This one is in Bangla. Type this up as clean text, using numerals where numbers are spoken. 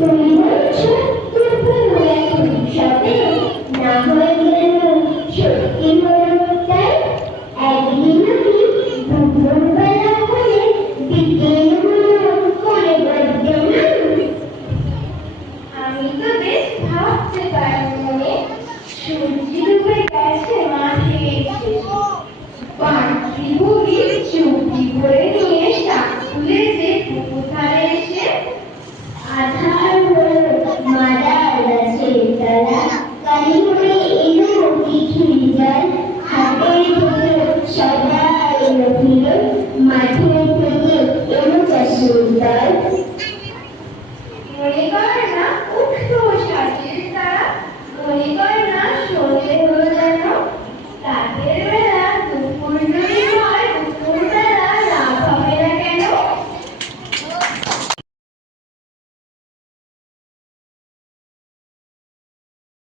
তুমি বলছো দুপুর এখন সবে না হয়ে গেল সত্যি হলো তাই একদিন আমি দুপুরবেলা হলে বিকেল হলো মনে করতে না আমি তো বেশ ভাবতে পারি মনে সূর্য ডুবে গেছে মাঠে এসে পাখি বুড়ি চুপটি করে নিয়ে শাক তুলেছে পুকুর ধারে এসে আধার হলো মারা গাছের তলা কালি হয়ে এলো তিথির জল হাতে ধরে সবাই এলো ফিরে মাঠে থেকে এলো চাষির দল মনে করে না উঠলো সাজের তারা মনে করে না সন্ধে হলো যেন তাতে